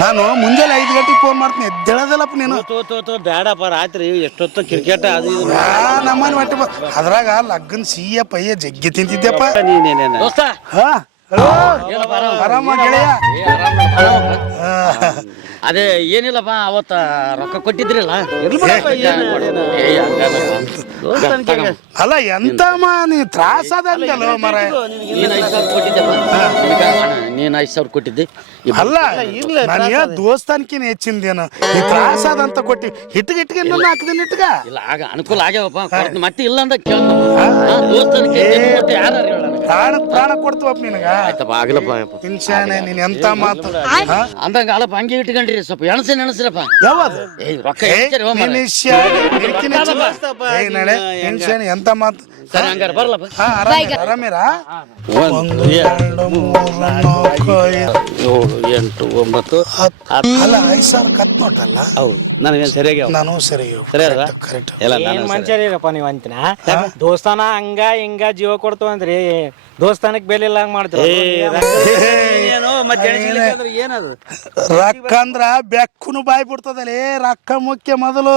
ನಾನು ಮುಂಜಾನೆ 5 ಗಂಟೆಗೆ ಫೋನ್ ಮಾಡ್ತೀನಿ ಎದ್ದೇಳದಲ್ಲಪ್ಪ ನೀನು. ಬೇಡಪ್ಪ ರಾತ್ರಿ ಎಷ್ಟೊತ್ತ ಕ್ರಿಕೆಟ್ ಅದು ಇದು ನಮ್ಮನೆ ಹೊಟ್ಟೆ ಅದ್ರಾಗ ಲಗ್ನ ಸಿಹಿಯ ಪಯ್ಯ ಜಗ್ಗಿ ತಿಂತಿದ್ದೆಪ್ಪ. ದೋಸ್ತ ಹಾ ಆರಾಮ ಗೆಳೆಯ. ಅದೇ ಏನಿಲ್ಲಪ್ಪ ಅವತ್ತ ರೊಕ್ಕ ಕೊಟ್ಟಿದ್ರಲ್ಲ ಅಲ್ಲ ಎಂತ ನೀ ತ್ರಾಸ ಅದಂತಲ್ಲ ಮರ. ನೀನ್ 5,000 ಕೊಟ್ಟಿದ್ದೆಪ್ಪ ನೀನ್ 5,000 ಕೊಟ್ಟಿದ್ದೆ. ಅಲ್ಲ ನನಗೆ ದೋಸ್ತಾನ್ಕಿನ ಹೆಚ್ಚಿಂದೇನು ನೀ ತ್ರಾಸ ಅದಂತ ಕೊಟ್ಟಿ ಹಿಟ್ಟಿಗೆ ಇನ್ನೊಂದು 4 ದಿನ ಇಟ್ಗ ಇಲ್ಲ ಆಗ ಅನುಕೂಲ ಆಗ್ಯಾವಪ್ಪ ಮತ್ತೆ ಇಲ್ಲ ಅಂತ ಕೇಳ ದೋಸ್ತನ ಪ್ರಾಣ ಕೊಡ್ತೀವಪ್ಪ ನಿನಗ. ಆಯ್ತಪ್ಪ ಆಗಲಪ್ಪ ಇನ್ಶಾನೆ ನೀನ್ ಎಂತ ಮಾತು ಅಂದಂಗ ಅಲ್ಲಪ್ಪ ಹಂಗೆ ಇಟ್ಕೊಂಡ್ರಿ ಸ್ವಲ್ಪ ಎಣಸ್ರಪ್ಪ ಯಾವ್ದು ರೊಕ್ಕ ಎಂತ ಮಾತು. ಸರಿ ಹಂಗಾರ ಬರ್ಲಪ್ಪ. ಆರಾಮೇರಾ? 1 2 3 4 5 6 7 8 9 ಅಲ್ಲ 5,000 ಕತ್ ನೋಟಲ್ಲ. ಹೌದು ನನಗೇನು ಸರಿಯಾಗಿ ನಾನು ಸರಿ ಕರೆಕ್ಟ್ ಮನುಷ್ಯರಿರಪ್ಪ ನೀವು ಅಂತಿನ ದೋಸ್ತಾನ ಹಂಗ ಹಿಂಗ ಜೀವ ಕೊಡ್ತು ಅಂದ್ರಿ ದೋಸ್ತಾನಕ್ ಬೆಲೆ ಇಲ್ಲ ಹಂಗ ಮಾಡ್ತೀವಿ. ಏನದು ರೊಕ್ಕ ಅಂದ್ರ ಬೆಕ್ಕುನು ಬಾಯ್ ಬಿಡ್ತದಲೇ. ರೊಕ್ಕ ಮುಖ್ಯ ಮೊದಲು.